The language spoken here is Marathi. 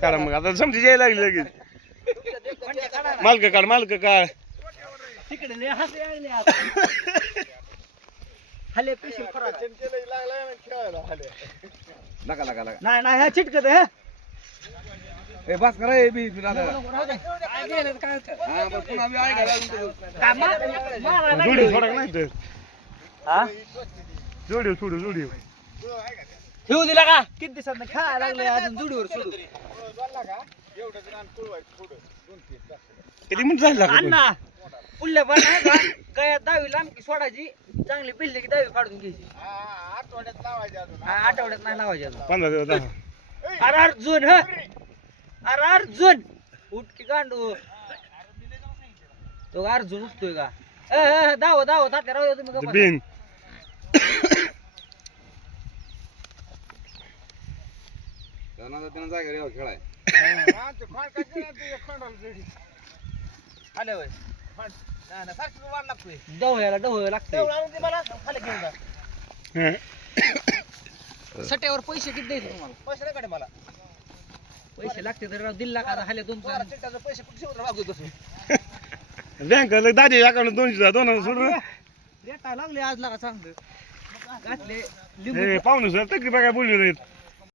काढा मग आता समजी यायला लागली लगेच. मालक काढ मालक काढ. लगा लगा लगा नाही नाही ह्या चिटकत आहे, ए बस करा बी हा. हा. जोडी सोडा नाही तर? हा? जोडी सोडू जोडी ठेवू दिला का? किती दिवसात खेळायला लागले अजून जुडीवर सोडू किती मिनिट झाला अण्णा पुल्ल्या पण आहे का? गळ्यात दहावी लांबकी सोडायची? चांगली पिल्ली की दहावी काढून घ्यायची? हा, आठवड्यात नाही लावायची अजून. पंधरा दिवस दहा. अरे अर्जुन ह? अरे. अर्जुन! उठ की गांडू. तो अर्जुन उठतोय का? दाव दाव तात्या राहू द्या तुम्ही गप्पा. बिन. त्यांना खेळाय आले होय. लागतंय. हं. सट्यावर पैसे किती द्यायचे तुम्हाला? पैसे नाही मला. पैसे लागते तर राव दिला का हाले तुमचं. पैसे कुठे बँक दादी अकाउंट दोनशे दोन हजार सोडून. रेटा लागले आज लागा चांगलं. घातले पाहुणे सर तक्री बघा बोलले नाहीत.